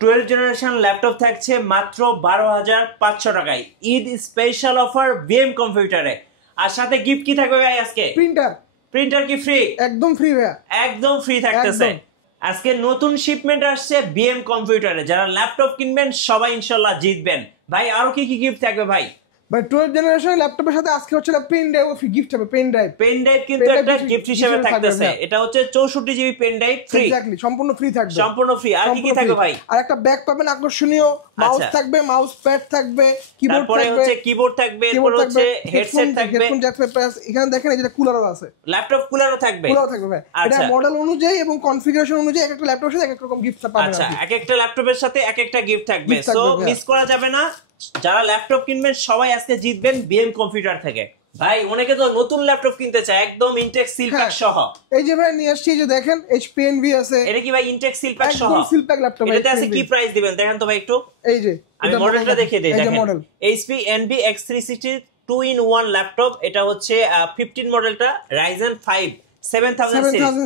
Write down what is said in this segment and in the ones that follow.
12 generation laptop থাকছে মাত্র 12,500 টাকায়। ঈদ স্পেশাল অফার বিএম কম্পিউটারে। আর সাথে গিফট কি থাকবে ভাই আজকে? প্রিন্টার কি ফ্রি? একদম ফ্রি ভাই, একদম ফ্রি থাকতেছে। আজকে নতুন শিপমেন্ট আসছে বিএম কম্পিউটারে। যারা ল্যাপটপ কিনবেন সবাই ইনশাআল্লাহ জিতবেন। ভাই আরো কি কি গিফট থাকবে ভাই? ভাই 12 জেনারেশন ল্যাপটপের সাথে আজকে হচ্ছে পেন ড্রাইভ ও গিফট হবে। পেন ড্রাইভ কিন্তু একটা গিফট হিসেবে থাকতেছে। এটা হচ্ছে 64 GB pen drive free. Exactly, সম্পূর্ণ ফ্রি থাকবে, সম্পূর্ণ ফ্রি। আর কি কি থাকবে ভাই? আর একটা ব্যাগ পাবেন আকর্ষণীয়, মাউস থাকবে, মাউস প্যাড থাকবে, কিবোর্ড থাকবে, তারপরে হচ্ছে কিবোর্ড থাকবে, এরপর হচ্ছে হেডসেট থাকবে, হেডফোন জ্যাক থাকবে। এখানে দেখেন এই যে কুলারও আছে, ল্যাপটপ কুলারও থাকবে। ভাই। এটা মডেল অনুযায়ী এবং কনফিগারেশন অনুযায়ী এক একটা ল্যাপটপের সাথে এক এক রকম গিফট পাবেন। আচ্ছা, এক একটা ল্যাপটপের সাথে এক একটা গিফট থাকবে, সো মিস করা যাবে না। যারা ল্যাপটপ কিনবেন সবাই আজকে জিতবেন বিএম কম্পিউটার থেকে। ভাই অনেকে তো নতুন ল্যাপটপ কিনতে চায় একদম ইনটেক্স সিল প্যাক সহ। এই যে ভাই নিয়ে আসছি, এই যে দেখেন HP Envy আছে। এটা কি ভাই ইনটেক্স সিল প্যাক সহ? একদম সিল প্যাক ল্যাপটপ। এটাতে আছে কি প্রাইস দিবেন দেখেন তো ভাই একটু। এই যে আমি মডেলটা দেখিয়ে দেই। দেখেন HP Envy X360 2-in-1 laptop. এটা হচ্ছে 15 মডেলটা, Ryzen 5 7000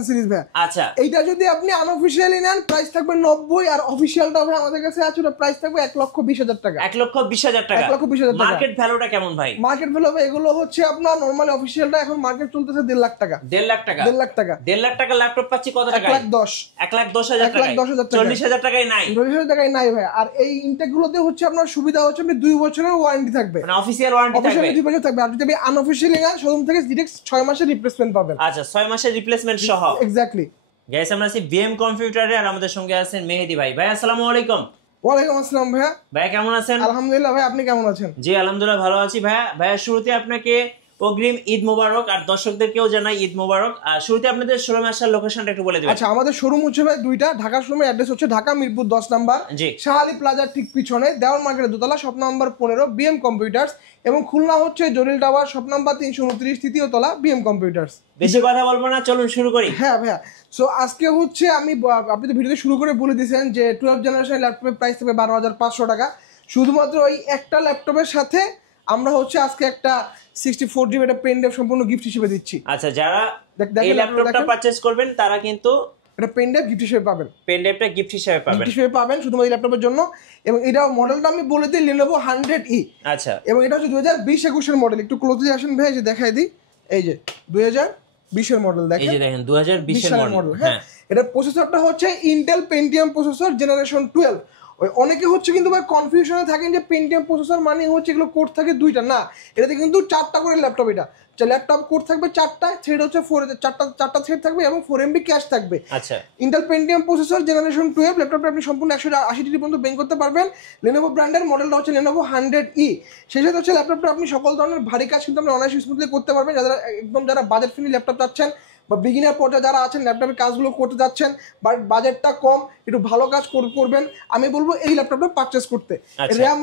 সিরিজ ভাই। আচ্ছা, এইটা যদি আপনি আনঅফিশিয়ালি নেন প্রাইস থাকবে 90, আর অফিশিয়ালটা ভাই আমাদের কাছে আছে, ওটা প্রাইস থাকবে 1,20,000 টাকা। 1,20,000 টাকা। 1,20,000 টাকা। মার্কেট ভ্যালুটা কেমন ভাই? মার্কেট ভ্যালু এগুলো হচ্ছে আপনার নরমালি অফিশিয়ালটা এখন মার্কেট চলতেছে 1.5 লাখ টাকা। 1.5 লাখ টাকা। 1.5 লাখ টাকা। 1.5 লাখ টাকা ল্যাপটপ পাচ্ছি কত টাকা? 1,10,000। 1,10,000 টাকা। 40,000 টাকায় নাই। 40,000 টাকায় নাই ভাই। আর এই ইনটেক গুলোতে হচ্ছে আপনার সুবিধা হচ্ছে আপনি 2 বছরের ওয়ারেন্টি থাকবে, মানে অফিশিয়াল ওয়ারেন্টি থাকবে। অফিশিয়ালি 2 বছর থাকবে। আর যদি আনঅফিশিয়ালি নেন শোরুম থেকে ডিরেক্ট 6 মাসের রিপ্লেসমেন্ট পাবেন। আচ্ছা, 6 মাসের রিপ্লেসমেন্ট সহ। এক্স্যাক্টলি। গাইস আমরা আছি বিএম কম্পিউটারে, আর আমাদের সঙ্গে আছেন মেহেদী ভাই। ভাই আসসালামু আলাইকুম। ওয়ালাইকুম আসসালাম ভাইয়া। ভাই কেমন আছেন? আলহামদুলিল্লাহ ভাই, আপনি কেমন আছেন? জি আলহামদুলিল্লাহ ভালো আছি ভাইয়া। ভাইয়া শুরুতে আপনাকে অগ্রিম ঈদ মোবারক, আর দর্শকদেরকেও জানাই ঈদ মোবারক। আর শুরুতে আপনাদের শোরুমে আসার লোকেশনটা একটু বলে দিবেন। আচ্ছা, আমাদের শোরুম হচ্ছে ভাই দুইটা। ঢাকা শোরুমের অ্যাড্রেস হচ্ছে ঢাকা মিরপুর 10 নাম্বার, শাহালি প্লাজার ঠিক পিছনে, দেওয়াল মার্কেটের দোতলা, শপ নাম্বার 15 বিএম কম্পিউটার্স। এবং খুলনা হচ্ছে জলিল টাওয়ার, শপ নাম্বার 329 তৃতীয় তলা বিএম কম্পিউটার্স। বেশি কথা বলবো না, চলুন শুরু করি। হ্যাঁ ভাইয়া, সো আজকে হচ্ছে আপনি তো ভিডিওতে শুরু করে বলে দিয়েছেন যে 12 জেনারেশন ল্যাপটপের প্রাইস থাকবে 12,500 টাকা। শুধুমাত্র ওই একটা ল্যাপটপের সাথে আমরা হচ্ছে আজকে একটা 64 জিবি একটা পেন ড্রাইভ সম্পূর্ণ গিফট হিসেবে দিচ্ছি। আচ্ছা, যারা এই ল্যাপটপটা পারচেজ করবেন তারা কিন্তু এটা পেন ড্রাইভ গিফট হিসেবে পাবেন। পেন ড্রাইভটা গিফট হিসেবে পাবেন শুধুমাত্র এই ল্যাপটপের জন্য। এবং এটা মডেলটা আমি বলে দিই Lenovo 100E। আচ্ছা, এবং এটা হচ্ছে 2020-21 এর মডেল। একটু ক্লোজলি আসেন ভাই, যে দেখাই দিই। এই যে 2020 এর মডেল দেখেন। এই যে দেখেন 2020 এর মডেল। হ্যাঁ, এটা প্রসেসরটা হচ্ছে Intel Pentium প্রসেসর জেনারেশন 12। অনেকে হচ্ছে কিন্তু ভাই কনফিউশনে থাকেন যে পেন্টিয়াম প্রসেসর মানে হচ্ছে এগুলো কোড থাকে 2টা। না, এটাতে কিন্তু 4টা করে ল্যাপটপ। এটা ল্যাপটপ কোড থাকবে 4টা, থ্রেড হচ্ছে 4টা থ্রেড থাকবে এবং 4 MB ক্যাশ থাকবে। আচ্ছা, ইন্টেল পেন্টিয়াম প্রসেসর জেনারেশন 12 ল্যাপটপটা আপনি সম্পূর্ণ 180 ডিগ্রি পর্যন্ত বেঙ্ক করতে পারবেন। Lenovo ব্র্যান্ডের মডেলটা হচ্ছে Lenovo 100E। সেই সাথে হচ্ছে ল্যাপটপটা আপনি সকল ধরনের ভারী কাজ কিন্তু আপনি অনায়াসে স্মুথলি করতে পারবেন। যারা বাজেট ফ্রেন্ডলি ল্যাপটপ চাচ্ছেন বা বিগিনার পর্যায়ে যারা আছেন, ল্যাপটপের কাজগুলো করতে যাচ্ছেন বাট বাজেটটা কম, একটু ভালো কাজ করবেন, আমি বলবো এই ল্যাপটপটা পারচেস করতে।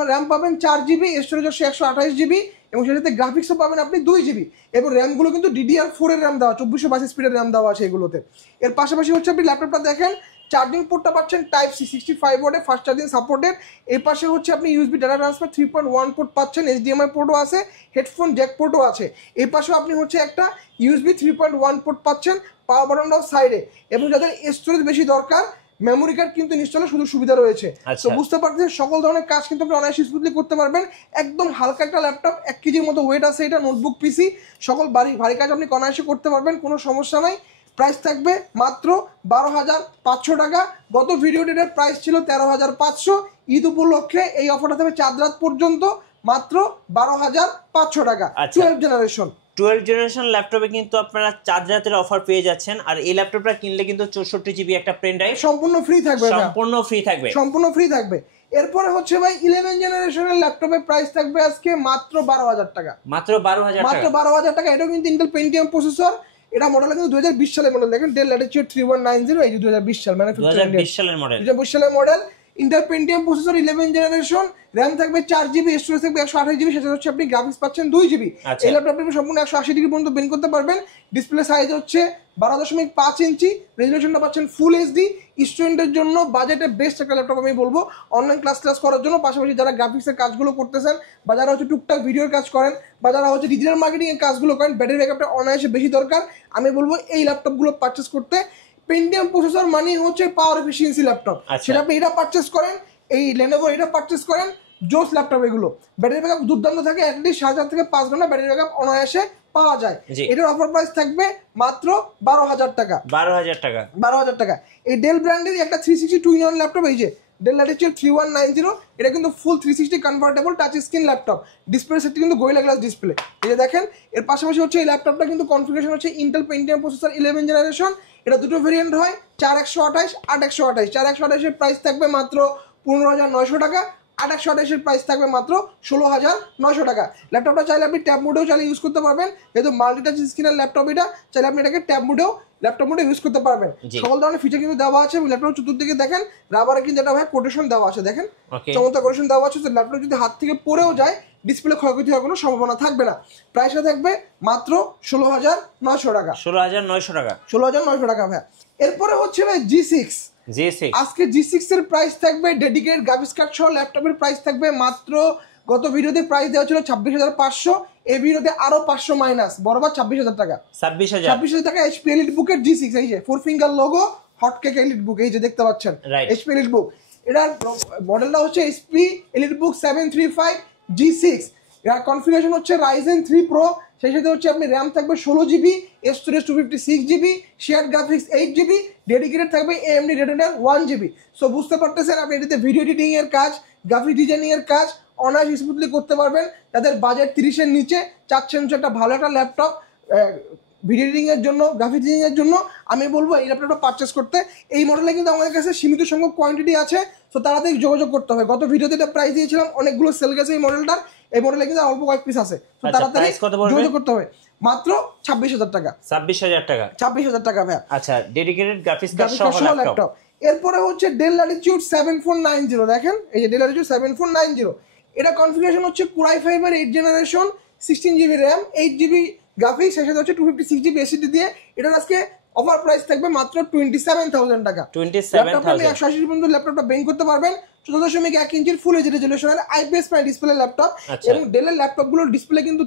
র্যাম পাবেন 4 GB, স্টোরেজ হচ্ছে 128 GB, এবং সেটাতে গ্রাফিক্সও পাবেন আপনি 2 GB। এবং র্যামগুলো কিন্তু DDR4 এর র্যাম দেওয়া, 2422 স্পিডের র্যাম দেওয়া আছে এগুলোতে। এর পাশাপাশি হচ্ছে আপনি ল্যাপটপটা দেখেন, চার্জিং পোর্টটা পাচ্ছেন টাইপ সি 65 ওয়াটের ফাস্ট চার্জিং সাপোর্টেড। এর পাশে হচ্ছে আপনি USB ডাটা ট্রান্সফার 3.1 পোর্ট পাচ্ছেন, HDMI পোর্টও আছে, হেডফোন জ্যাক পোর্টও আছে। এর পাশেও আপনি হচ্ছে একটা USB 3.1 পোর্ট পাচ্ছেন, পাওয়ার বাটনটাও সাইডে। এবং যাদের স্টোরেজ বেশি দরকার, মেমোরি কার্ড কিন্তু ইনস্টলের শুধু সুবিধা রয়েছে। তো বুঝতে পারছেন সকল ধরনের কাজ কিন্তু আপনি অনায়াসে স্মুথলি করতে পারবেন। একদম হালকা একটা ল্যাপটপ, 1 কেজির মতো ওয়েট আছে এটা, নোটবুক পিসি, সকল ভারী কাজ আপনি অনায়াসে করতে পারবেন, কোনো সমস্যা নাই। প্রাইস থাকবে মাত্র 12,500 টাকা। গত ভিডিও ডেটের প্রাইস ছিল 13,500। ঈদ উপলক্ষে এই অফারটা থাকবে 4 রাত পর্যন্ত, মাত্র 12,500 টাকা। 12 জেনারেশন ল্যাপটপে কিন্তু আপনারা 4 রাতের অফার পেয়ে যাচ্ছেন। আর এই ল্যাপটপটা কিনলে কিন্তু 64 জিবি একটা পেন ড্রাইভ সম্পূর্ণ ফ্রি থাকবে। সম্পূর্ণ ফ্রি থাকবে। এরপরে হচ্ছে ভাই 11 জেনারেশনের ল্যাপটপের প্রাইস থাকবে আজকে মাত্র 12,000 টাকা। মাত্র 12,000 টাকা। এটাও কিন্তু ইন্টেল পেন্টিয়াম প্রসেসর। এটা মডেল কিন্তু 2020 সালের মডেল। দেখেন ডেল ল্যাটিটিউড 3190, এই 2020 সাল, মানে 2020 সালের মডেল। 2020 সালের model. Intel Pentium processor 11 generation, RAM থাকবে 4 GB, স্টোরেজ থাকবে 128 GB, সেটা হচ্ছে আপনি গ্রাফিক্স পাচ্ছেন 2 GB। এই ল্যাপটপটা আপনি সম্পূর্ণ 180 ডিগ্রি পর্যন্ত বেন্ড করতে পারবেন। ডিসপ্লে সাইজ হচ্ছে 12.5 ইঞ্চি, রেজুলেশনটা পাচ্ছেন ফুল HD। স্টুডেন্টের জন্য বাজেটে বেস্ট একটা ল্যাপটপ আমি বলবো, অনলাইন ক্লাস করার জন্য। পাশাপাশি যারা গ্রাফিক্সের কাজগুলো করতেছেন, বা যারা হচ্ছে টুকটাক ভিডিওর কাজ করেন, বা যারা হচ্ছে ডিজিটাল মার্কেটিং এর কাজগুলো করেন, ব্যাটারি ব্যাকআপটা অনায়াসে বেশি দরকার, আমি বলবো এই ল্যাপটপগুলো পারচেস করতে। পেন্টিয়াম প্রসেসর মানে হচ্ছে পাওয়ার এফিসিয়েন্সি ল্যাপটপ। সেটা আপনি এটা পারচেস করেন, এই Lenovo এটা পারচেস করেন, জোস ল্যাপটপ এগুলো। ব্যাটারি ব্যাকআপ দুর্দান্ত থাকে, অ্যাটলিস্ট 7,000 থেকে 5 ঘন্টা ব্যাটারি ব্যাকআপ অনায়াসে পাওয়া যায়। এটার অফার প্রাইস থাকবে মাত্র 12,000 টাকা। 12,000 টাকা। এই ডেল ব্র্যান্ডের একটা 360 2-in-1 ল্যাপটপ, এই যে ডেল ল্যাটিটিউড 3190, এটা কিন্তু ফুল 360 convertible touch screen laptop. Display সেটটি কিন্তু গোরিলা গ্লাস ডিসপ্লে, এই যে দেখেন। এর পাশাপাশি হচ্ছে এই ল্যাপটপটা কিন্তু কনফিগারেশন হচ্ছে ইন্টেল পেন্টিয়াম প্রসেসর 11 জেনারেশন। এটা দুটো ভেরিয়েন্ট হয়, 4128, 8128। 4128 এর প্রাইস থাকবে মাত্র 15,900 টাকা, 8128 এর প্রাইস থাকবে মাত্র 16,900 টাকা। ল্যাপটপটা চাইলে আপনি ট্যাব মোডেও চাইলে ইউজ করতে পারবেন, যেহেতু মাল্টিটাচ স্ক্রিনের ল্যাপটপ এটা, চাইলে আপনি এটাকে ট্যাব মোডেও ল্যাপটপ মোডে ইউজ করতে পারবেন। সকল ধরনের ফিচার কিন্তু দেওয়া আছে। ল্যাপটপ চতুর্দিকে দেখেন রাবারে কিন্তু এটা ভাই কোটেশন দেওয়া আছে, দেখেন চমৎকার কোটেশন দেওয়া আছে। ল্যাপটপ যদি হাত থেকে পড়েও যায় ডিসপ্লে ক্ষয়ক্ষতি হওয়ার কোনো সম্ভাবনা থাকবে না। প্রাইসটা থাকবে মাত্র 16,900 টাকা। 16,900 টাকা, 16,900 টাকা ভাই। এরপরে হচ্ছে ভাই G6। আজকে G6 এর প্রাইস থাকবে ডেডিকেটেড গ্রাফিক্স কার্ড সহ ল্যাপটপের প্রাইস থাকবে মাত্র, গত ভিডিওতে প্রাইস দেওয়া ছিল 26,500, এই ভিডিওতে আরো 500 মাইনাস, বরাবর 26,000 টাকা। 26,000 টাকা HP EliteBook এর G6, এই যে 4 ফিঙ্গার লোগো, হটকেক EliteBook, এই যে দেখতে পাচ্ছেন HP EliteBook। এটার মডেলটা হচ্ছে HP EliteBook 735 G6। এর কনফিগারেশন হচ্ছে Ryzen 3 Pro, সেই সাথে হচ্ছে আপনি র্যাম থাকবে 16GB, storage 256GB, share graphics 8GB, dedicated থাকবে AMD Radeon 1GB। সো বুঝতে পারতেছেন আপনি এটাতে ভিডিও এডিটিং এর কাজ, গ্রাফিক ডিজাইনিং এর কাজ অনায়াসে স্মুথলি করতে পারবেন। যাদের বাজেট 30 এর নিচে চাচ্ছেন একটা ভালো একটা ল্যাপটপ ভিডিও এডিটিং এর জন্য, গ্রাফিক ডিজাইনিং এর জন্য, আমি বলবো এই ল্যাপটপটা পারচেস করতে। এই মডেলে কিন্তু আমাদের কাছে সীমিত সংখ্যক কোয়ান্টিটি আছে, তো তাড়াতাড়ি যোগাযোগ করতে হবে। গত ভিডিওতে এটা প্রাইস দিয়েছিলাম, অনেকগুলো সেল গেছে এই মডেলটার। এই মডেলে কিন্তু অল্প কয়েক পিস আছে, তো তাড়াতাড়ি যোগাযোগ করতে হবে। মাত্র 26,000 টাকা। 26,000 টাকা, 26,000 টাকা ভাই। আচ্ছা, ডেডিকেটেড গ্রাফিক্স কার্ড সহ ল্যাপটপ। এরপরে হচ্ছে ডেল ল্যাটিটিউড 7490, দেখেন এই যে ডেল ল্যাটিটিউড 7490। এটা কনফিগারেশন হচ্ছে Core i5 এর 8 generation, 16GB RAM, 8GB graphics, সেই সাথে হচ্ছে 256GB SSD দিয়ে। এটার আজকে অফার প্রাইস থাকবে মাত্র 27,000 টাকা। 27,000 180 পর্যন্ত ল্যাপটপটা বেং করতে পারবেন। 14.1 ইঞ্চির ফুল এইচডি রেজোলিউশনের IPS প্যানেল ডিসপ্লে ল্যাপটপ। এবং ডেলের ল্যাপটপগুলোর ডিসপ্লে কিন্তু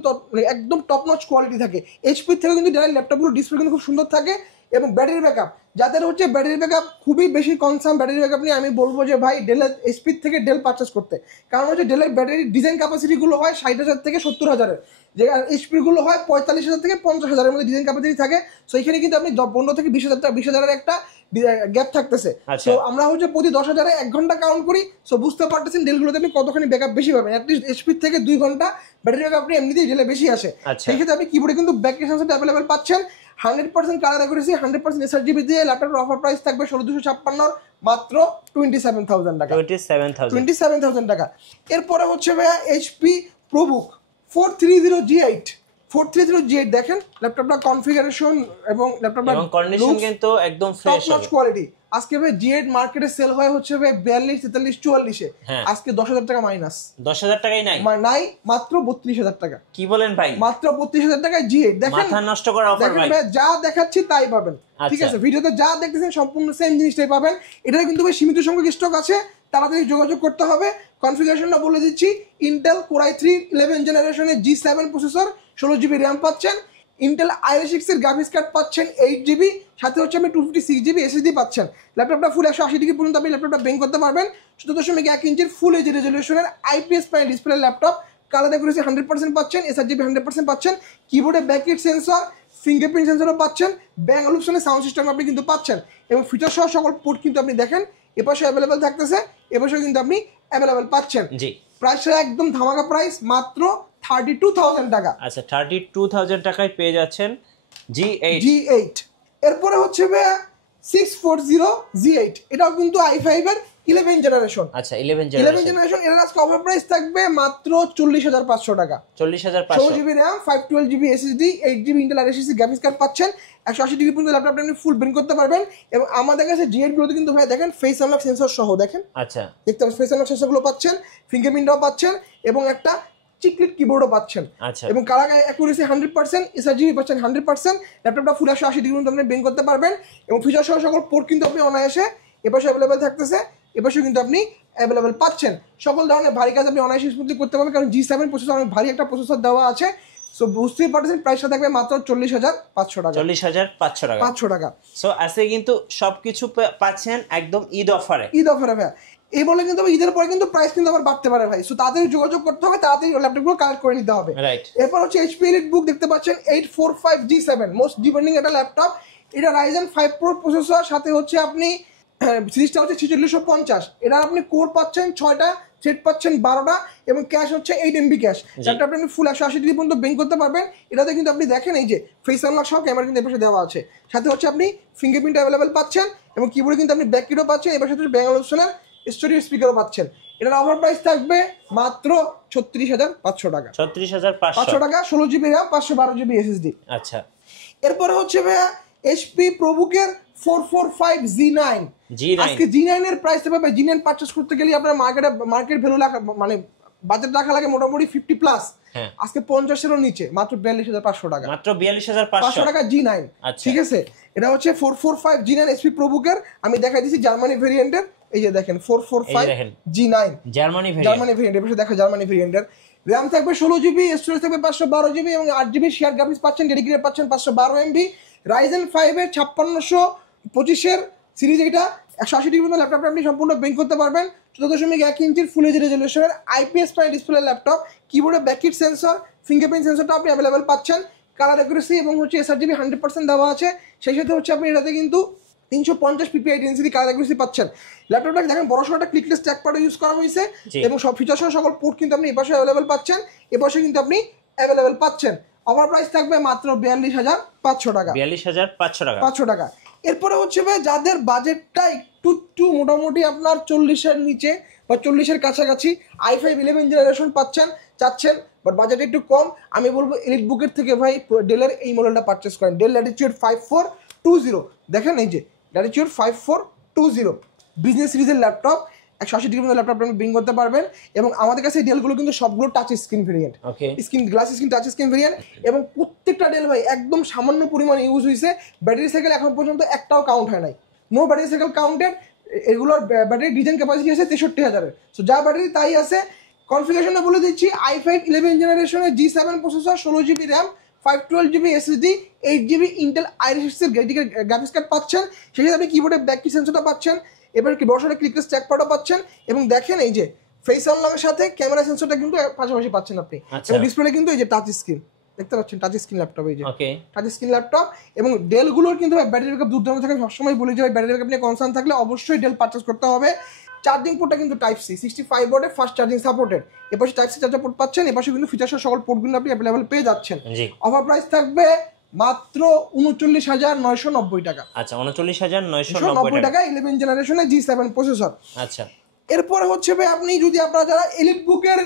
একদম টপ নচ কোয়ালিটি থাকে। এইচপি থেকে কিন্তু ডেলের ল্যাপটপগুলোর ডিসপ্লে কিন্তু খুব সুন্দর থাকে। এবং ব্যাটারি ব্যাকআপ, যাদের হচ্ছে ব্যাটারি ব্যাকআপ খুবই বেশি কনসার্ন ব্যাটারি ব্যাকআপ নিয়ে, আমি বলবো যে ভাই ডেলের এইচপি থেকে ডেল পারচেস করতে। কারণ হচ্ছে ডেলের ব্যাটারি ডিজাইন ক্যাপাসিটিগুলো হয় 60,000 থেকে 70,000, যে এইচপিগুলো হয় 45,000 থেকে 50,000 মধ্যে ডিজাইন ক্যাপাসিটি থাকে। সো এখানে কিন্তু আপনি 15 থেকে 20,000 একটা গ্যাপ থাকতেছে। সো আমরা হচ্ছে প্রতি 10,000 1 ঘন্টা কাউন্ট করি। সো বুঝতে পারতেছেন ডেলগুলোতে আপনি কতখানি ব্যাকআপ বেশি পাবেন। অ্যাটলিস্ট এইচপি থেকে 2 ঘন্টা ব্যাটারি ব্যাকআপ আপনি এমনিতেই ডেলে বেশি আসে। সেই ক্ষেত্রে আপনি কিবোর্ডে কিন্তু ব্যাক সেন্সরটা অ্যাভেলেবেল পাচ্ছেন। 100% কালার অ্যাকুরেসি, 100% SRGB দিয়ে ল্যাপটপের অফার প্রাইস থাকবে 16,256 মাত্র 27,000 টাকা। 27,000 টাকা। এরপরে হচ্ছে ভাইয়া HP ProBook 430G8। 430G8 দেখেন ল্যাপটপটা কনফিগারেশন এবং ল্যাপটপটা কন্ডিশন কিন্তু একদম ফ্রেশ টপ কোয়ালিটি। আজকে ভাই G8 মার্কেটে সেল হয় হচ্ছে ভাই 42, 43, 44 এ। আজকে 10,000 টাকা মাইনাস। 10,000 টাকাই নাই, নাই মাত্র 32,000 টাকা। কি বলেন ভাই? মাত্র 32,000 টাকায় G8 দেখেন, মাথা নষ্ট করা অফার ভাই। যা দেখাচ্ছি তাই পাবেন, ঠিক আছে? ভিডিওতে যা দেখতেছেন সম্পূর্ণ সেম জিনিসটাই পাবেন। এটা কিন্তু ভাই সীমিত সংখ্যক স্টক আছে, তাড়াতাড়ি যোগাযোগ করতে হবে। কনফিগারেশনটা বলে দিচ্ছি, ইন্টেল Core i3 11 জেনারেশনের G7 প্রসেসর, 16GB র্যাম পাচ্ছেন। ইন্টেল i6 এর গ্রাফিক্স কার্ড পাচ্ছেন 8GB, সাথে হচ্ছে আপনি 256GB SSD পাচ্ছেন। ল্যাপটপটা ফুল 180 ডিগ্রি পর্যন্ত আপনি ল্যাপটপটা বেং করতে পারবেন। 14.1 ইঞ্চির ফুল এইচডি রেজোলিউশনের IPS panel display laptop. Colour accuracy 100% পাচ্ছেন, SRGB 100% পাচ্ছেন। কিবোর্ডে ব্যাকলিট সেন্সর, ফিঙ্গারপ্রিন্ট সেন্সরও পাচ্ছেন। ব্যাং অলুপশনের সাউন্ড সিস্টেম আপনি কিন্তু পাচ্ছেন। এবং ফিচার সহ সকল পোর্ট কিন্তু আপনি দেখেন এপাশে অ্যাভেলেবেল থাকতেছে, এপাশেও কিন্তু আপনি অ্যাভেলেবেল পাচ্ছেন। জি, প্রাইসটা একদম ধামাকা প্রাইস, মাত্র 32,000 টাকা। আচ্ছা, 32,000 টাকায় পেয়ে যাচ্ছেন G8। এরপরে হচ্ছে ভাইয়া 640G8, এটাও কিন্তু i5 এর 11 জেনারেশন। আচ্ছা, 11 জেনারেশন। এর আজকে অফার প্রাইস থাকবে মাত্র 40,500 টাকা। 40,500। 16GB RAM, 512GB SSD, 8GB Intel RSC graphics card পাচ্ছেন। 180 ডিগ্রি পর্যন্ত ল্যাপটপটা আপনি ফুল বেন করতে পারবেন। এবং আমাদের কাছে G8 গুলোতে কিন্তু ভাই দেখেন ফেস আনলক সেন্সর সহ, দেখেন আচ্ছা দেখতে পাচ্ছেন ফেস আনলক সেন্সরগুলো পাচ্ছেন, ফিঙ্গারপ্রিন্টও পাচ্ছেন এবং একটা চিকলিট কিবোর্ডও পাচ্ছেন। আচ্ছা, এবং কালার অ্যাকুরেসি 100%, SRGB পাচ্ছেন 100%। ল্যাপটপটা ফুল 180 ডিগ্রি পর্যন্ত আপনি বেন করতে পারবেন। এবং ফিচার সহ সকল পোর্ট কিন্তু আপনি অনায়াসে এপাশে অ্যাভেলেবেল থাকতেছে, এপাশেও কিন্তু আপনি অ্যাভেলেবেল পাচ্ছেন। সকল ধরনের ভারী কাজ আপনি অনায়াসে স্মুথলি করতে পারবেন, কারণ G7 প্রসেসর অনেক ভারী একটা প্রসেসর দেওয়া আছে। সো বুঝতেই পারছেন প্রাইসটা থাকবে মাত্র 40,500 টাকা। 40,500 টাকা। 500 টাকা। সো আজকে কিন্তু সবকিছু পাচ্ছেন একদম ঈদ অফারে। ঈদ অফারে ভাই। এই বলে কিন্তু ঈদের পরে কিন্তু প্রাইস কিন্তু আবার বাড়তে পারে ভাই। সো তাড়াতাড়ি যোগাযোগ করতে হবে, তাড়াতাড়ি ল্যাপটপগুলো কালেক্ট করে নিতে হবে। রাইট। এরপর হচ্ছে এইচপি এলিটবুক দেখতে পাচ্ছেন 845G7 মোস্ট ডিমান্ডিং একটা ল্যাপটপ। এটা Ryzen 5 Pro প্রসেসর, সাথে হচ্ছে আপনি সিরিজটা হচ্ছে 4650। এটা আপনি কোর পাচ্ছেন 6টা, থ্রেড পাচ্ছেন 12টা এবং ক্যাশ হচ্ছে 8 MB ক্যাশ। ল্যাপটপ আপনি ফুল 180 ডিগ্রি পর্যন্ত বেঙ্ক করতে পারবেন। এটাতে কিন্তু আপনি দেখেন এই যে ফেস আনলক সহ ক্যামেরা কিন্তু এপাশে দেওয়া আছে, সাথে হচ্ছে আপনি ফিঙ্গারপ্রিন্ট অ্যাভেলেবেল পাচ্ছেন এবং কিবোর্ডে কিন্তু আপনি ব্যাক কিটও পাচ্ছেন, এবার সাথে ব্যাঙ্গালোর স্টুডিও স্পিকারও পাচ্ছেন। এটার অফার প্রাইস থাকবে মাত্র 36,500 টাকা। 36,500 টাকা। 16GB RAM, 512GB SSD। আচ্ছা। এরপরে হচ্ছে ভাইয়া এইচপি প্রোবুকের 445G9। আজকে G9 এর প্রাইস পাবে, G9 পারচেজ করতে গেলে আপনার মার্কেট ভ্যালু মানে বাজেট রাখা লাগে মোটামুটি 50 প্লাস। আজকে 50-এরও নিচে মাত্র 42,500 টাকা। মাত্র 42,500 টাকা G9। ঠিক আছে, এটা হচ্ছে 445G9 এইচপি প্রোবুকের। আমি দেখাই দিচ্ছি জার্মানি ভেরিয়েন্টের। এই যে দেখেন 445G9 জার্মানি ভেরিয়েন্ট। এর পাশে দেখা জার্মানি ভেরিয়েন্টের। RAM থাকবে 16GB, স্টোরেজ থাকবে 512GB এবং 8GB শেয়ার গ্রাফিক্স পাচ্ছেন, ডেডিকেটেড পাচ্ছেন 512 MB। Ryzen 5 এর 5625 এর সিরিজ, এটা 180 ডিগ্রি পর্যন্ত ল্যাপটপটা আপনি সম্পূর্ণ বেঙ্ক করতে পারবেন। 14.1 ইঞ্চির ফুল এইচডি রেজলিউশনের IPS প্যানেল ডিসপ্লে ল্যাপটপ। কিবোর্ডে ব্যাকলিট সেন্সর, ফিঙ্গারপ্রিন্ট সেন্সরটা আপনি অ্যাভেলেবেল পাচ্ছেন। কালার অ্যাকুরেসি এবং হচ্ছে sRGB 100% দেওয়া আছে। সেই সাথে হচ্ছে আপনি এটাতে কিন্তু 350 PPI ডেনসিটি কালার অ্যাকুরেসি পাচ্ছেন। ল্যাপটপটা দেখেন বড় সড়ো একটা ক্লিকলেস ট্র্যাক প্যাডও ইউজ করা হয়েছে এবং সব ফিচার সহ সকল পোর্ট কিন্তু আপনি এপাশে অ্যাভেলেবেল পাচ্ছেন, এপাশে কিন্তু আপনি অ্যাভেলেবেল পাচ্ছেন। অফার প্রাইস থাকবে মাত্র 42,500 টাকা। 42,500 টাকা। এরপরে হচ্ছে ভাই যাদের বাজেটটা একটু মোটামুটি আপনার 40-এর নিচে বা 40-এর কাছাকাছি, i5 11 জেনারেশন চাচ্ছেন বাট বাজেট একটু কম, আমি বলবো এলিটবুকের থেকে ভাই ডেলের এই মডেলটা পারচেস করেন। Del Latitude 5420। দেখেন এই যে ল্যাটিটিউড 5420 বিজনেস সিরিজের ল্যাপটপ, 180 ডিগ্রি মধ্যে ল্যাপটপ আপনি বিং করতে পারবেন। এবং আমাদের কাছে এই ডেলগুলো কিন্তু সবগুলো touch screen variant, glass screen touch screen variant এবং প্রত্যেকটা ডেল ভাই একদম সামান্য পরিমাণ ইউজ হয়েছে। ব্যাটারি সাইকেল এখন পর্যন্ত একটাও কাউন্ট হয় নাই, নো ব্যাটারি সাইকেল কাউন্টেড। এগুলোর ব্যাটারি ডিজাইন ক্যাপাসিটি আছে 63,000-এর। সো যা ব্যাটারি তাই আছে। কনফিগারেশনটা বলে দিচ্ছি, i5 11 জেনারেশনের G7 processor, 16GB RAM, 512GB SSD, 8GB Intel iris এর গ্রাফিক্স কার্ড পাচ্ছেন। সেই সাথে আপনি কিবোর্ডে ব্যাকলিট সেন্সরটা পাচ্ছেন, এবার কি বড়সড় ক্লিকলেস ট্র্যাক প্যাডও পাচ্ছেন এবং দেখেন এই যে ফেস আনলকের সাথে ক্যামেরা সেন্সরটা কিন্তু পাশাপাশি পাচ্ছেন আপনি। এবং ডিসপ্লে কিন্তু এই যে টাচ স্ক্রিন দেখতে পাচ্ছেন, টাচ স্ক্রিন ল্যাপটপ, এই যে টাচ স্ক্রিন ল্যাপটপ। এবং ডেলগুলোর কিন্তু ব্যাটারি ব্যাকআপ দুর্দান্ত থাকে। সবসময় বলি যে ব্যাটারি ব্যাকআপ নিয়ে কনসার্ন থাকলে অবশ্যই ডেল পারচেজ করতে হবে। চার্জিং পোর্টটা কিন্তু টাইপ সি 65 ওয়াটের ফাস্ট চার্জিং সাপোর্টেড। এপাশে টাইপ সি চার্জার পোর্ট পাচ্ছেন, এপাশে কিন্তু ফিচারসহ সকল পোর্টগুলো আপনি অ্যাভেলেবল পেয়ে যাচ্ছেন। অফার প্রাইস থাকবে মাত্র 39,990 টাকা। আচ্ছা, 39,990 টাকা 11 জেনারেশনের G7 প্রসেসর। আচ্ছা। এরপরে হচ্ছে ভাই আপনি যদি আপনারা যারা এলিটবুকের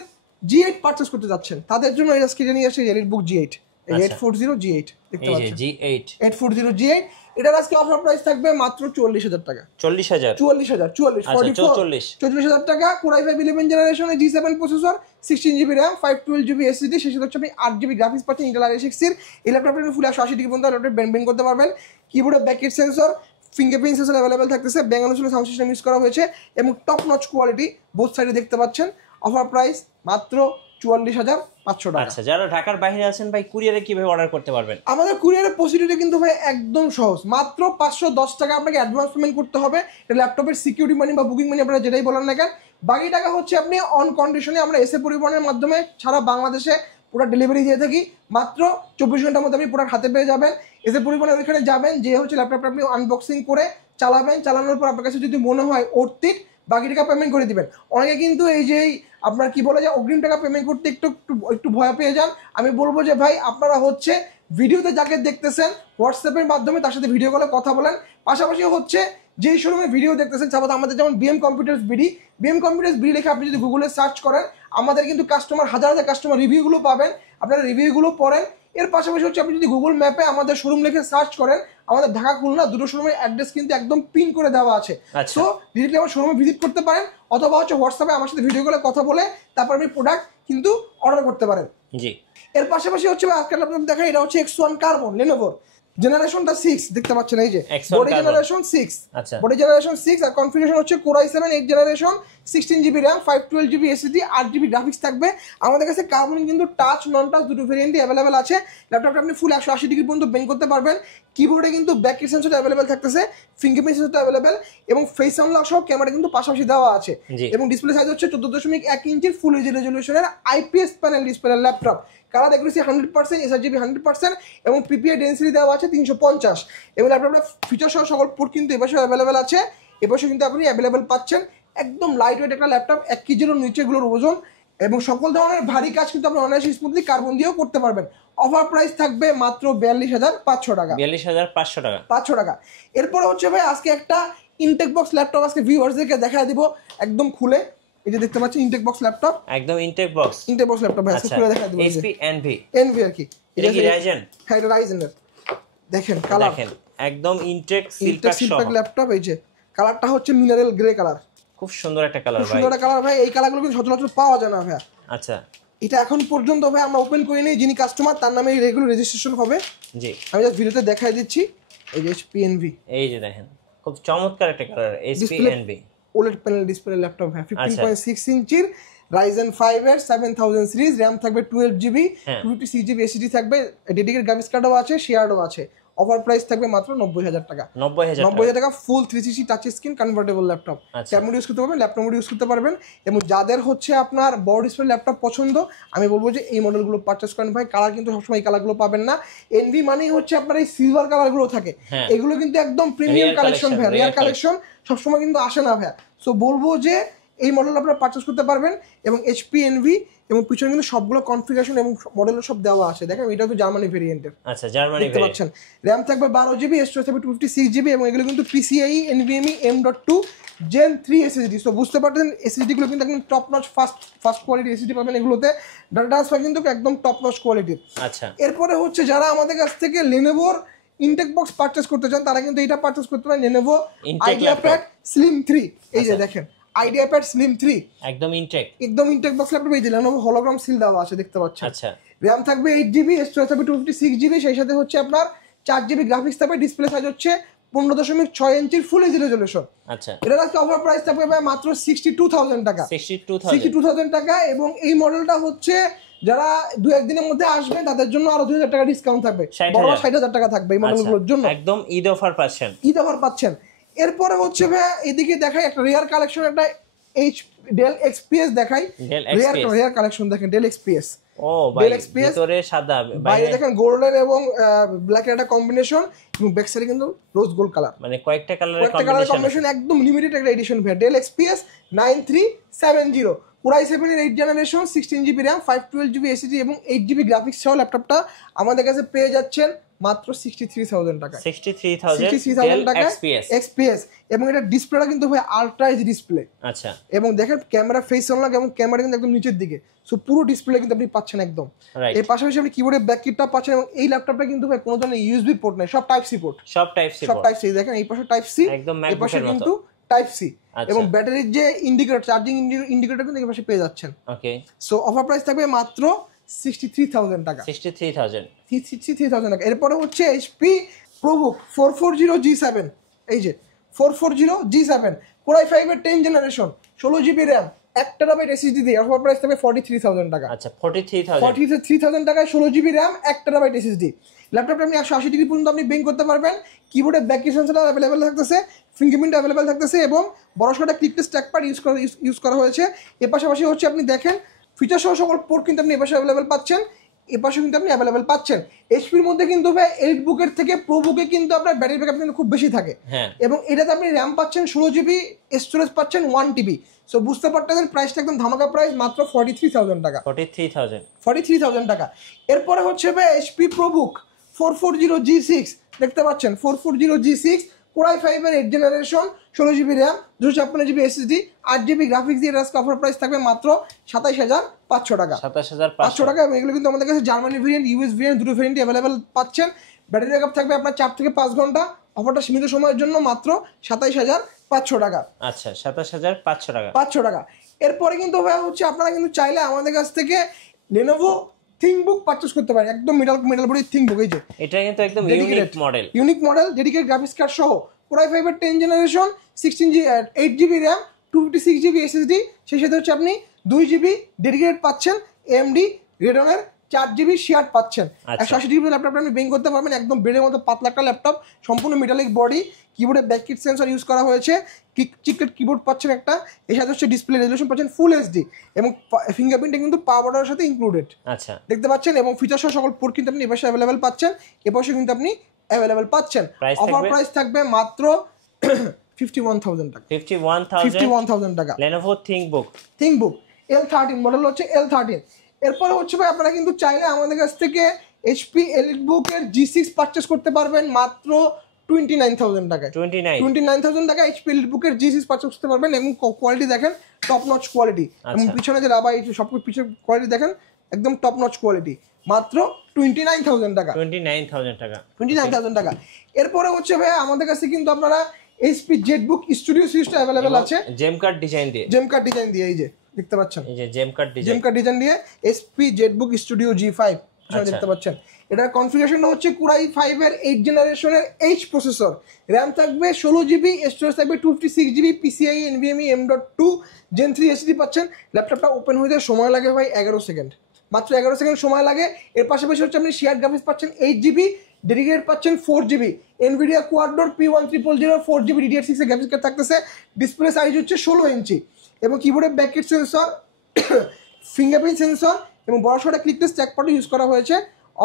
G8 পারচেজ করতে যাচ্ছেন তাদের জন্য এটা স্ক্রিনে নিয়ে আসছে এলিটবুক G8, 840G8 দেখতে পাচ্ছেন, G8 840G8। এটার আজকে অফার প্রাইস থাকবে মাত্র 40,000 টাকা। 44,000 টাকা। Core i5 11 জেনারেশনের G7 processor, 16GB RAM, 512GB SSD, সেই সাথে হচ্ছে আপনি 8GB গ্রাফিক্স পাচ্ছেন ইন্টেল আইরিস এর। এই ল্যাপটপটা আপনি ফুল 180 ডিগ্রি পর্যন্ত ল্যাপটপ বেন্ড করতে পারবেন। কিবোর্ডে backlit sensor, fingerprint sensor available থাকতেছে, ব্যাঙ্গালোর সাউন্ড সিস্টেম ইউজ করা হয়েছে এবং টপ নচ কোয়ালিটি বোথ সাইডে দেখতে পাচ্ছেন। অফার প্রাইস মাত্র 44,500 টাকা। আচ্ছা, যারা ঢাকার বাইরে আছেন ভাই কুরিয়ারে কিভাবে অর্ডার করতে পারবেন? আমাদের কুরিয়ারের প্রসিডিউরটা কিন্তু ভাই একদম সহজ। মাত্র 510 টাকা আপনাকে অ্যাডভান্স পেমেন্ট করতে হবে। এটা ল্যাপটপের সিকিউরিটি মানি বা বুকিং মানি আপনারা যেটাই বলেন না কেন, বাকি টাকা হচ্ছে আপনি অন কন্ডিশনে আমরা এসে পরিবহনের মাধ্যমে সারা বাংলাদেশে পুরো ডেলিভারি দিয়ে থাকি। মাত্র 24 ঘন্টার মধ্যে আপনি প্রোডাক্ট হাতে পেয়ে যাবেন। এসে পরিবহনের ওইখানে যাবেন, যে হচ্ছে ল্যাপটপটা আপনি আনবক্সিং করে চালাবেন। চালানোর পর আপনার কাছে যদি মনে হয় অর্থিত, বাকি টাকা পেমেন্ট করে দিবেন। অনেকে কিন্তু এই যে আপনার কি বলে যে অগ্রিম টাকা পেমেন্ট করতে একটু ভয় পেয়ে যান। আমি বলবো যে ভাই আপনারা হচ্ছে ভিডিওতে যাকে দেখতেছেন হোয়াটসঅ্যাপের মাধ্যমে তার সাথে ভিডিও কলে কথা বলেন। পাশাপাশি হচ্ছে যেই শোরুমে ভিডিও দেখতেছেন, সাপোজ আমাদের যেমন বিএম কম্পিউটার্স বিডি লিখে আপনি যদি গুগলে সার্চ করেন, আমাদের কিন্তু হাজার হাজার কাস্টমার রিভিউগুলো পাবেন, আপনারা রিভিউগুলো পড়েন। এর পাশাপাশি হচ্ছে আপনি যদি গুগল ম্যাপে আমাদের শোরুম লিখে সার্চ করেন, আমাদের ঢাকা খুলনা দুটো শোরুমের অ্যাড্রেস কিন্তু একদম পিন করে দেওয়া আছে। সো ডিরেক্টলি আমার শোরুমে ভিজিট করতে পারেন অথবা হচ্ছে হোয়াটসঅ্যাপে আমার সাথে ভিডিও কলে কথা বলে তারপর আপনি প্রোডাক্ট কিন্তু অর্ডার করতে পারেন। জি। এর পাশাপাশি হচ্ছে আজকাল আপনাদের দেখা, এটা হচ্ছে X1 কার্বন লেনোভোর জেনারেশনটা 6 দেখতে পাচ্ছেন, এই যে বডি জেনারেশন 6। আচ্ছা, বডি জেনারেশন 6 আর কনফিগারেশন হচ্ছে Core i7 8 generation, 16GB RAM 512GB SSD 8GB graphics থাকবে আমাদের কাছে। কার্বন কিন্তু টাচ নন টাচ দুটো ভেরিয়েন্টই অ্যাভেলেবেল আছে। ল্যাপটপটা আপনি ফুল 180 ডিগ্রি পর্যন্ত বেন্ড করতে পারবেন। কিবোর্ডে কিন্তু ব্যাক সেন্সর অ্যাভেলেবেল থাকতেছে, ফিঙ্গারপ্রিন্ট সেন্সর অ্যাভেলেবেল এবং ফেস আনলক সহ ক্যামেরা কিন্তু পাশাপাশি দেওয়া আছে। এবং ডিসপ্লে সাইজ হচ্ছে 14.1 ইঞ্চির ফুল এইচডি রেজলিউশনের IPS panel display laptop. Colour accuracy 100%, sRGB 100% এবং PPI ডেন্সিটি দেওয়া আছে 350। এবং ল্যাপটপটা ফিচার সহ সকল পোর্ট কিন্তু এপাশেও অ্যাভেলেবেল আছে, এপাশেও কিন্তু আপনি অ্যাভেলেবেল পাচ্ছেন। একদম লাইট ওয়েট একটা ল্যাপটপ, 1 কেজিরও নিচে এগুলোর ওজন এবং সকল ধরনের ভারী কাজ কিন্তু আপনি অনায়াসে স্মুথলি কার্বন দিয়েও করতে পারবেন। অফার প্রাইস থাকবে মাত্র 42,500 টাকা। 42,500 টাকা। 500 টাকা। এরপরে হচ্ছে ভাই আজকে একটা ইনটেক বক্স ল্যাপটপ আজকে ভিউয়ার্সদেরকে দেখায় দিব একদম খুলে। এই যে দেখতে পাচ্ছেন ইনটেক বক্স ল্যাপটপ, একদম ইনটেক বক্স ল্যাপটপ ভাই আজকে খুলে দেখায় দিব। HP NV আর কি এটা কি রাইজেন? হ্যাঁ এটা রাইজেনের। দেখেন কালার, দেখেন একদম ইনটেক সিলপ্যাক ল্যাপটপ। এই যে কালারটা হচ্ছে মিনারেল গ্রে কালার, খুব সুন্দর একটা কালার ভাই। সুন্দর একটা কালার ভাই। এই কালারগুলো কিন্তু সচরাচর পাওয়া যায় না ভাই। আচ্ছা এটা এখন পর্যন্ত ভাই আমরা ওপেন করিনি, যিনি কাস্টমার তার নামে রেগুলার রেজিস্ট্রেশন হবে। জি আমি জাস্ট ভিডিওতে দেখাই দিচ্ছি। এই যে HP NV, এই যে দেখেন খুব চমৎকার একটা colour HP NV OLED panel display laptop ভাই। 15.6 ইঞ্চির Ryzen 5 এর 7000 সিরিজ, RAM থাকবে 12GB, 256GB SSD থাকবে, ডেডিকেটেড গ্রাফিক্স কার্ডও আছে, শেয়ারও আছে। অফার প্রাইস থাকবে মাত্র 90,000 টাকা। 90,000 টাকা ফুল 360 touch screen convertible laptop. Tab mode use করতে পারবেন, ল্যাপটপ মোড ইউজ করতে পারবেন। এবং যাদের হচ্ছে আপনার বড় ডিসপ্লে ল্যাপটপ পছন্দ, আমি বলবো যে এই মডেলগুলো পারচেজ করেন ভাই। কালার কিন্তু সবসময় এই কালারগুলো পাবেন না। NV মানেই হচ্ছে আপনার এই সিলভার কালারগুলো থাকে, এগুলো কিন্তু একদম প্রিমিয়াম কালেকশন ভাই, রিয়ার কালেকশন, সবসময় কিন্তু আসে না ভাই। সো বলবো যে এই মডেল আপনারা পারচেজ করতে পারবেন। এবং HP NV এবং পিছনে কিন্তু সবগুলো কনফিগারেশন এবং মডেল সব দেওয়া আছে। দেখেন এটা তো জার্মানি ভেরিয়েন্টের। আচ্ছা জার্মানি দেখতে পাচ্ছেন। RAM থাকবে 12GB, স্টোরেজ থাকবে 256GB এবং এগুলো কিন্তু PCIe NVMe M.2 Gen 3 SSD। So বুঝতে পারছেন SSD গুলো কিন্তু একদম top notch fast quality SSD পাবেন এগুলোতে। ডাটা ট্রান্সফার কিন্তু একদম টপ নচ কোয়ালিটির। আচ্ছা এরপরে হচ্ছে যারা আমাদের কাছ থেকে Lenovo ইনটেক বক্স পারচেজ করতে চান তারা কিন্তু এটা পারচেজ করতে পারেন, Lenovo IdeaPad Slim 3। এই যে দেখেন IdeaPad Slim 3 একদম ইনটেক বক্স ল্যাপটপ। এই যে Lenovo হলোগ্রাম সিল দেওয়া আছে দেখতে পাচ্ছেন। আচ্ছা RAM থাকবে 8GB, স্টোরেজ থাকবে 256GB, সেই সাথে হচ্ছে আপনার 4GB গ্রাফিক্স থাকবে, ডিসপ্লে সাইজ হচ্ছে 15.6 ইঞ্চির ফুল এইচডি রেজলিউশন। আচ্ছা এটার আজকে অফার প্রাইস থাকবে ভাই মাত্র 62,000 টাকা। 62,000 টাকা। এবং এই মডেলটা হচ্ছে যারা 2-1 দিনের মধ্যে আসবে তাদের জন্য আরো 2,000 টাকা ডিসকাউন্ট থাকবে, বড় 60,000 টাকা থাকবে এই মডেলগুলোর জন্য। একদম ঈদ অফার পাচ্ছেন। এরপরে হচ্ছে ভাই এদিকে দেখাই একটা রিয়ার কালেকশন, একটা ডেল XPS দেখাই। রিয়ার কালেকশন দেখেন ডেল XPS। ও ভাই ভিতরে সাদা, বাইরে দেখেন গোল্ডেন এবং ব্ল্যাক এর একটা কম্বিনেশন এবং ব্যাক সাইডে কিন্তু রোজ গোল্ড কালার, মানে কয়েকটা কালারের কম্বিনেশন, একদম লিমিটেড একটা এডিশন ভাই। ডেল XPS 9370 Core i7 এর 8th generation, 16GB RAM, 512GB SSD এবং 8GB গ্রাফিক্স সহ ল্যাপটপটা আমাদের কাছে পেয়ে যাচ্ছেন মাত্র 63,000 টাকা। 63,000 টাকা XPS। এবং এটা ডিসপ্লেটা কিন্তু ভাই আলট্রা এইচ ডিসপ্লে। আচ্ছা এবং দেখেন ক্যামেরা ফেস আনলক এবং ক্যামেরা কিন্তু একদম নিচের দিকে। সো পুরো ডিসপ্লে কিন্তু আপনি পাচ্ছেন একদম। এর পাশাপাশি আপনি কিবোর্ডের ব্যাক কিটটা পাচ্ছেন এবং এই ল্যাপটপটা কিন্তু ভাই কোনো ধরনের USB পোর্ট নেই, সব টাইপ সি পোর্ট। সব টাইপ সি দেখেন এই পাশে টাইপ সি, এই পাশে কিন্তু টাইপ সি এবং ব্যাটারির যে ইন্ডিকেটর, চার্জিং ইন্ডিকেটর কিন্তু এই পাশে পেয়ে যাচ্ছেন। ওকে সো অফার প্রাইস থাকবে মাত্র 63,000 টাকা। 63,000 টাকা। এরপরে হচ্ছে HP ProBook 440G7। এই যে 440G7 Core i5 এর 10th generation, 16GB RAM, 1TB SSD দিয়ে অফার প্রাইস থাকবে 43,000 টাকা। আচ্ছা 43,000 টাকায় 16GB RAM, 1TB SSD। ল্যাপটপটা আপনি 180 ডিগ্রি পর্যন্ত আপনি বেন্ড করতে পারবেন। কিবোর্ডে ব্যাক সেন্সর অ্যাভেলেবেল থাকতেছে, ফিঙ্গারপ্রিন্ট অ্যাভেলেবেল থাকতেছে এবং বড়সড় একটা ক্লিক ট্র্যাক প্যাড ইউজ করা হয়েছে। এর পাশাপাশি হচ্ছে আপনি দেখেন ফিচার সহ সকল পোর্ট কিন্তু আপনি এপাশে অ্যাভেলেবেল পাচ্ছেন, এপাশে কিন্তু আপনি অ্যাভেলেবেল পাচ্ছেন। এইচপির মধ্যে কিন্তু ভাই এলিটবুকের থেকে প্রোবুকে কিন্তু আপনার ব্যাটারি ব্যাকআপ কিন্তু খুব বেশি থাকে এবং এটাতে আপনি র্যাম পাচ্ছেন 16GB, স্টোরেজ পাচ্ছেন 1TB। সো বুঝতে পারতেছেন প্রাইসটা একদম ধামাকা প্রাইস, মাত্র 43,000 টাকা। 43,000 টাকা। এরপরে হচ্ছে ভাই HP ProBook 440G6 দেখতে পাচ্ছেন, 440G6 Core i5 এর 8th generation, 16GB RAM, 256GB SSD, 8GB graphics দিয়ে আজকে অফার প্রাইস থাকবে মাত্র 27,500 টাকা। 27,500 টাকা। এবং এগুলো কিন্তু আমাদের কাছে জার্মানি ভেরিয়েন্ট, ইউএস ভেরিয়েন্ট দুটো ভেরিয়েন্টই অ্যাভেলেবেল পাচ্ছেন। ব্যাটারি ব্যাকআপ থাকবে আপনার 4 থেকে 5 ঘন্টা। অফারটা সীমিত সময়ের জন্য মাত্র 27,500 টাকা। আচ্ছা 27,500 টাকা। 500 টাকা। এরপরে কিন্তু ভাই হচ্ছে আপনারা কিন্তু চাইলে আমাদের কাছ থেকে Lenovo ThinkBook পারচেজ করতে পারেন, একদম মেটাল বডি ThinkBook। এই যে এটা কিন্তু একদম unique model, dedicated graphics card সহ, Core i5 এর 10th generation, 8GB RAM, 256GB SSD, সেই সাথে হচ্ছে আপনি 2GB ডেডিকেটেড পাচ্ছেন, AMD Radeon 4GB শেয়ার পাচ্ছেন। 180GB ল্যাপটপটা আপনি বেং করতে পারবেন, একদম বেডের মতো পাতলা একটা ল্যাপটপ, সম্পূর্ণ মেটালিক বডি, কিবোর্ডে ব্যাককিট সেন্সর ইউজ করা হয়েছে, চিকলেট কিবোর্ড পাচ্ছেন একটা, এর সাথে হচ্ছে ডিসপ্লে রেজলিউশন পাচ্ছেন ফুল HD, এবং ফিঙ্গারপ্রিন্টে কিন্তু পাওয়ার বাটনের সাথে ইনক্লুডেড আচ্ছা দেখতে পাচ্ছেন, এবং ফিচার সহ সকল পোর্ট কিন্তু আপনি এপাশে অ্যাভেলেবেল পাচ্ছেন, এপাশে কিন্তু আপনি অ্যাভেলেবেল পাচ্ছেন। অফার প্রাইস থাকবে মাত্র 51,000 টাকা। 51,000 টাকা Lenovo ThinkBook L13 মডেল হচ্ছে L13। এরপরে হচ্ছে ভাই আপনারা কিন্তু চাইলে আমাদের কাছ থেকে HP EliteBook এর G6 পারচেজ করতে পারবেন মাত্র 29,000 টাকায়। 29,000 টাকা HP EliteBook এর G6 পারচেজ করতে পারবেন, এবং কোয়ালিটি দেখেন টপ নচ কোয়ালিটি, এবং পিছনে যে রাবার সব পিছনে কোয়ালিটি দেখেন একদম টপ নচ কোয়ালিটি, মাত্র 29,000 টাকা। 29,000 টাকা। এরপরে হচ্ছে ভাই আমাদের কাছে কিন্তু আপনারা HP ZBook স্টুডিও সিরিজটা अवेलेबल আছে, জেম কাট ডিজাইন দিয়ে, এই যে দেখতে পাচ্ছেন, এই যে জেম কাট ডিজাইন দিয়ে HP ZBook স্টুডিও G5 দেখতে পাচ্ছেন। এটার কনফিগারেশনটা হচ্ছে Core i5 এর 8th জেনারেশনের H প্রসেসর, RAM থাকবে 16GB, স্টোরেজ থাকবে 256GB, PCIe NVMe M.2 Gen 3 SSD পাচ্ছেন। ল্যাপটপটা ওপেন হতে সময় লাগে ভাই 11 সেকেন্ড, মাত্র 11 সেকেন্ড সময় লাগে। এর পাশাপাশি হচ্ছে আপনি শেয়ার গ্রাফিক্স পাচ্ছেন 8GB, ডেডিকেটেড পাচ্ছেন 4GB, NVIDIA Quad-Core P100 4GB DDR6 এর গ্রাফিক্স কার্ড থাকতেছে। ডিসপ্লে সাইজ হচ্ছে 16 ইঞ্চি, এবং কিবোর্ডে ব্যাককিট সেন্সর, ফিঙ্গারপ্রিন্ট সেন্সর, এবং বড় সড়ো ক্লিকলেস ট্র্যাকপ্যাড ইউজ করা হয়েছে।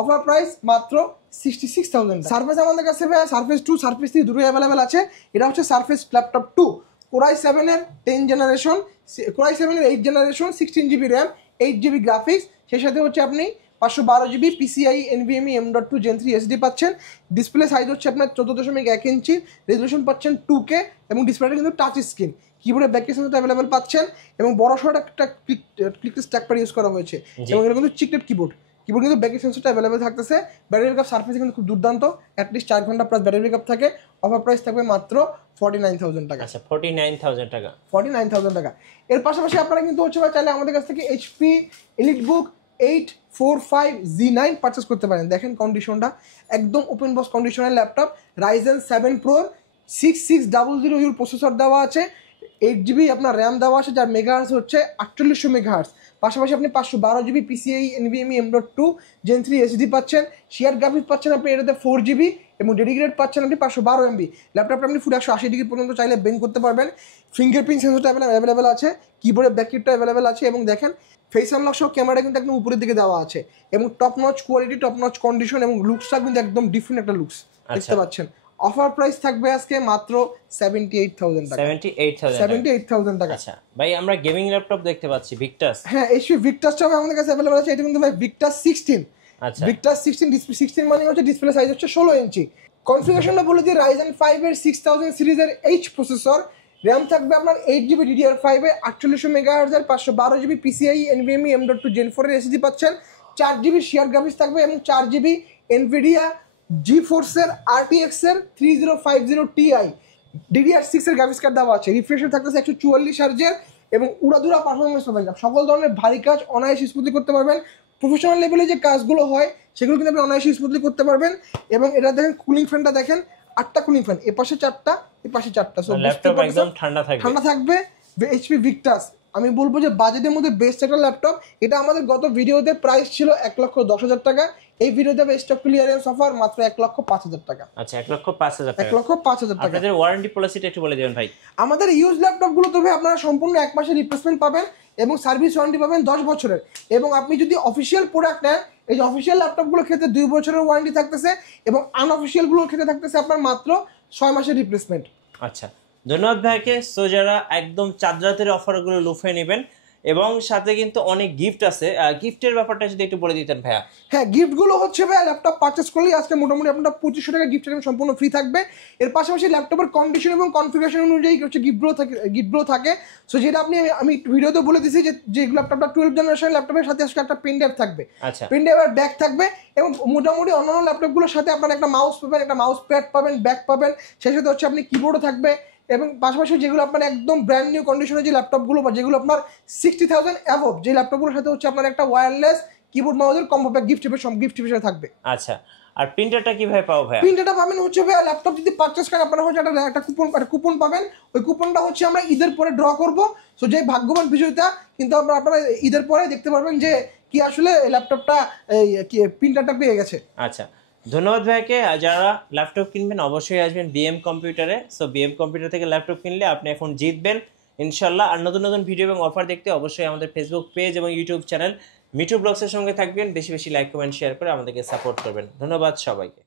অফার প্রাইস মাত্র 66,000। সারফেস আমাদের কাছে ভাই সারফেস 2 সারফেস 3 দুটোই অ্যাভেলেবেল আছে। এটা হচ্ছে সারফেস ল্যাপটপ 2, Core i7 এর 10th জেনারেশন, Core i7 এর 8th generation, 16GB RAM, 8GB graphics, সেই সাথে হচ্ছে আপনি 512GB PCIe NVMe M.2 Gen 3 SSD পাচ্ছেন। ডিসপ্লে সাইজ হচ্ছে আপনার 14.1 ইঞ্চি, রেজলিউশন পাচ্ছেন 2K, এবং ডিসপ্লেটা কিন্তু টাচ স্ক্রিন, কিবোর্ডে ব্যাককিট সেন্সর অ্যাভেলেবেল পাচ্ছেন, এবং বড় সড়ো একটা ক্লিকলেস ট্র্যাকপ্যাড ইউজ করা হয়েছে, এবং এটা কিন্তু চিকলেট কিবোর্ড কিন্তু ব্যাককিট সেন্সরটা অ্যাভেলেবেল থাকতেছে। ব্যাটারি ব্যাকআপ সারফেসে কিন্তু খুব দুর্দান্ত, অ্যাটলিস্ট 4 ঘন্টা প্লাস ব্যাটারি ব্যাকআপ থাকে। অফার প্রাইস থাকবে মাত্র 49,000 টাকা। আচ্ছা 49,000 টাকা। এর পাশাপাশি আপনারা কিন্তু হচ্ছে চাইলে আমাদের কাছ থেকে HP EliteBook 845Z9 পারচেস করতে পারেন। দেখেন কন্ডিশনটা একদম ওপেন বক্স কন্ডিশনের laptop, Ryzen 7 Pro 6600U processor দেওয়া আছে, 8GB আপনার র্যাম দেওয়া আছে, যার মেগাহার্জ হচ্ছে 4800 মেগাহার্জ। পাশাপাশি আপনি 512GB PCIe NVMe M.2 Gen 3 SSD পাচ্ছেন, শেয়ার গ্রাফিক্স পাচ্ছেন আপনি এটাতে 4GB, এবং ডেডিকেটেড পাচ্ছেন আপনি 512MB। ল্যাপটপটা আপনি ফুল 180 ডিগ্রি পর্যন্ত চাইলে বেন্ড করতে পারবেন। ফিঙ্গারপ্রিন্ট সেন্সরটা অ্যাভেলেবেল আছে, কিবোর্ডের ব্যাককিটটা অ্যাভেলেবেল আছে, এবং দেখেন ফেস আনলক সহ ক্যামেরা কিন্তু একদম উপরের দিকে দেওয়া আছে, এবং top notch quality, top notch condition, এবং লুকসটা কিন্তু একদম ডিফারেন্ট একটা লুকস দেখতে পাচ্ছেন। অফার প্রাইস থাকবে আজকে মাত্র 78,000 টাকা। 78,000 টাকা। আচ্ছা ভাই আমরা গেমিং ল্যাপটপ দেখতে পাচ্ছি ভিক্টাস। হ্যাঁ HP ভিক্টাসটা আমাদের কাছে अवेलेबल আছে। এটা কিন্তু ভাই ভিক্টাস 16। আচ্ছা ভিক্টাস 16 ডিসপ্লে 16 মানে হচ্ছে ডিসপ্লে সাইজ হচ্ছে 16 ইঞ্চি। কনফিগারেশনটা বলে দিই, Ryzen 5 এর 6000 সিরিজের H প্রসেসর, RAM থাকবে আপনার 8GB DDR5 এর 4800 মেগাহার্জ এর, 512GB PCIe NVMe M.2 Gen 4 এর SSD পাচ্ছেন, 4GB শেয়ার গ্রাফিক্স থাকবে, এবং 4GB NVIDIA GeForce এর RTX এর 3050 Ti DDR6 এর গ্রাফিক্স কার্ড দেওয়া আছে। রিফ্রেশ থাকতেছে 144 হার্জের, এবং উড়াধুরা পারফরমেন্স পাবেন। সকল ধরনের ভারী কাজ অনায়াসে স্মুথলি করতে পারবেন। প্রফেশনাল লেভেলে যে কাজগুলো হয় সেগুলো কিন্তু আপনি অনায়াসে স্মুথলি করতে পারবেন। এবং এটা দেখেন কুলিং ফ্যানটা দেখেন, 8টা কুলিং ফ্যান, এপাশে 4টা এপাশে 4টা, সো ল্যাপটপ একদম ঠান্ডা থাকবে। HP ভিক্টাস আমি বলবো যে বাজেটের মধ্যে বেস্ট একটা ল্যাপটপ। এটা আমাদের গত ভিডিওতে প্রাইস ছিল 1,10,000 টাকা, এই ভিডিওতে স্টক ক্লিয়ারেন্স অফার মাত্র 1,05,000 টাকা। আচ্ছা 1,05,000 টাকা। 1,05,000 টাকা। আপনাদের ওয়ারেন্টি পলিসিটা একটু বলে দিবেন ভাই। আমাদের ইউজ ল্যাপটপ গুলো তবে আপনারা সম্পূর্ণ 1 মাসের রিপ্লেসমেন্ট পাবেন, এবং সার্ভিস ওয়ারেন্টি পাবেন 10 বছরের। এবং আপনি যদি অফিসিয়াল প্রোডাক্ট নেন, এই যে অফিসিয়াল ল্যাপটপগুলোর ক্ষেত্রে 2 বছরের ওয়ারেন্টি থাকতেছে, এবং আনঅফিসিয়াল গুলোর ক্ষেত্রে থাকতেছে আপনার মাত্র 6 মাসের রিপ্লেসমেন্ট। আচ্ছা ধন্যবাদ ভাইকে। সো যারা একদম চাঁদরাতের অফারগুলো লুফে নেবেন, এবং সাথে কিন্তু অনেক গিফট আছে, গিফটের ব্যাপারটা যদি একটু বলে দিতেন ভাইয়া। হ্যাঁ গিফটগুলো হচ্ছে ভাই ল্যাপটপ পারচেস করলেই আজকে মোটামুটি আপনার 2500 টাকা গিফট আইটেম সম্পূর্ণ ফ্রি থাকবে। এর পাশাপাশি ল্যাপটপের কন্ডিশন এবং কনফিগারেশন অনুযায়ী হচ্ছে গিফটগুলো থাকে। সো যেটা আমি ভিডিওতে বলে দিয়েছি যে ল্যাপটপটা 12 জেনারেশন ল্যাপটপের সাথে আজকে একটা পেন ড্রাইভ থাকবে, পেন ড্রাইভের ব্যাগ থাকবে, এবং মোটামুটি অন্যান্য ল্যাপটপগুলোর সাথে আপনার একটা মাউস পাবেন, একটা মাউস প্যাড পাবেন, ব্যাগ পাবেন, সেই সাথে হচ্ছে আপনি কিবোর্ডও থাকবে। এবং পাশাপাশি যেগুলো আপনার একদম ব্র্যান্ড নিউ কন্ডিশনের যে ল্যাপটপগুলো, বা যেগুলো আপনার 60,000 অ্যাবভ, যে ল্যাপটপগুলোর সাথে হচ্ছে আপনার একটা ওয়্যারলেস কিবোর্ড মাউসের কম্বো প্যাক গিফট হিসেবে থাকবে। আচ্ছা, আর প্রিন্টারটা কিভাবে পাবো ভাই? প্রিন্টারটা পাবেন হচ্ছে ভাই ল্যাপটপ যদি পারচেজ করেন আপনারা হচ্ছে একটা কুপন পাবেন। ওই কুপনটা হচ্ছে আমরা ঈদের পরে ড্র করব। সো যে ভাগ্যবান বিজয়ীটা কিন্তু আপনারা ঈদের পরে দেখতে পারবেন যে কি আসলে ল্যাপটপটা প্রিন্টারটা পেয়ে গেছে। আচ্ছা, ধন্যবাদ ভাইকে। যারা ল্যাপটপ কিনবেন অবশ্যই আসবেন বিএম কম্পিউটারে। সো বিএম কম্পিউটার থেকে ল্যাপটপ কিনলে আপনি এখন জিতবেন ইনশাল্লাহ। আর নতুন নতুন ভিডিও এবং অফার দেখতে অবশ্যই আমাদের ফেসবুক পেজ এবং ইউটিউব চ্যানেল মিঠু ব্লগসের সঙ্গে থাকবেন। বেশি বেশি লাইক কমেন্ট শেয়ার করে আমাদেরকে সাপোর্ট করবেন। ধন্যবাদ সবাইকে।